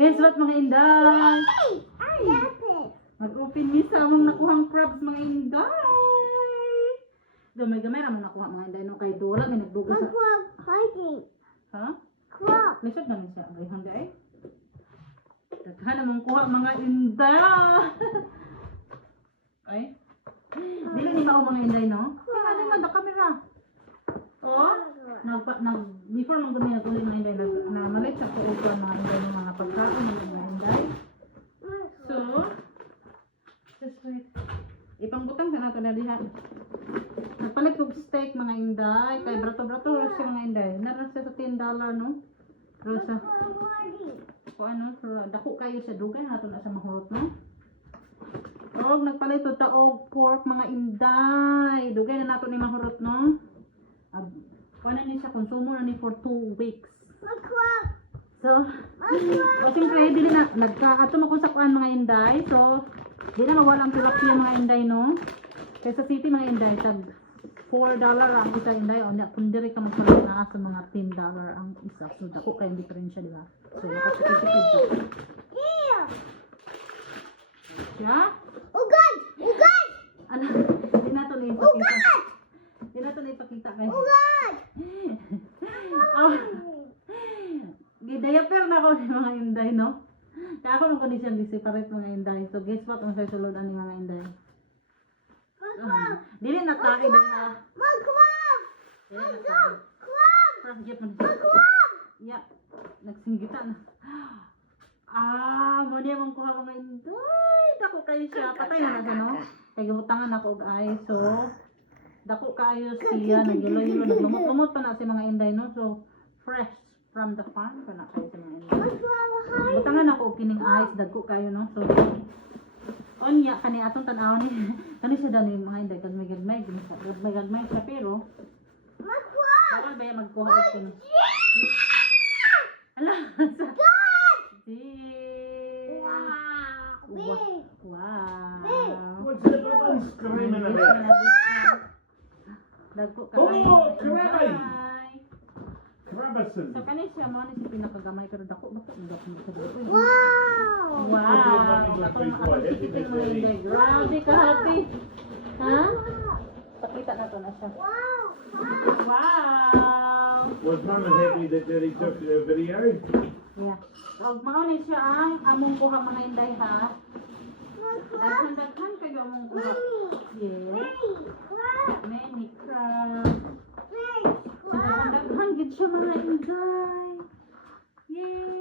Guys, what mga inday? Mag-open mi sa among nakuhang crabs mga inday. Gamay-gamay naman nakuha mga inday no kay Dora may nagdugo sa. Ha? Crab. Lisod man siya ay hinday. Daghan namang kuha mga inday. Ay. Dili ni mao mga inday no? Ano man da camera. Oh, before man gumi naguli mga inday na malit sa kuuban mga inday ng mga pagkain ng mga inday. So, just wait. Ipangbutang sa nato na diha. Nagpalit og steak mga inday kay brato-brato siya mga inday. Naras siya sa $10 no. Rosa. Ko ano, dako kayo sa dugay nato na sa mahurot no. Og nagpalit og taog pork mga inday. Dugay na nato ni mahurot no. Ano ni siya konsumo na ni for 2 weeks. So, siyempre, dili na, ato mo sa kuan mga inday. So, di na mawala ang tilapia mga inday, no? Kaya sa city mga inday, tag $4 ang isa inday. O, kung diri ka magpalit na sa mga $10 ang isa. So, dako kayong diferensya, di ba? So, nakasipid ka. Yeah? Ugad! Ano? Di na ito na ipakita. Di na ito na ipakita kayo. Ugad! Diaper na ako ni mga inday, no? Kaya ako nung kondisyon di-separate mga inday. So, guess what? Ang sa sulod ani mga inday. Dili na tayo din ha. Magkwab! Yeah. Nagsinggita na. Mo niya mong kuha mga inday. Dako kayo siya. Patay na na, no? Kaya gibutangan ako og ay. So, dako kayo siya. Nagyulo-yulo. Naglumot-lumot pa na si mga inday, no? So, fresh from the farm pa na kayo sa mga inday. Butangan ako og kining ice. Dagko kayo, no? So, onya, kani atong tanaw ni. Kani siya dani mga inday. Gagmay-gagmay. Gagmay-gagmay siya, pero bawal ba yung magkuha og kining. Ala, Wow. What's that one screaming about? Dagko ka. Oh, karabay! Bye. Krabason. So kani siya mo ni si pinakagamay pero dako sa dako. Wow! Wow. Atong atong mga inday. Grabe ka happy. Ha? Pakita na to na siya. Wow. Was Mama happy that they took the video? Yeah. Og mao ni siya ang among kuha mga inday ha. Daghan kayo among kuha. Yes. Many crabs. So daghan gid siya mga inday. Yay.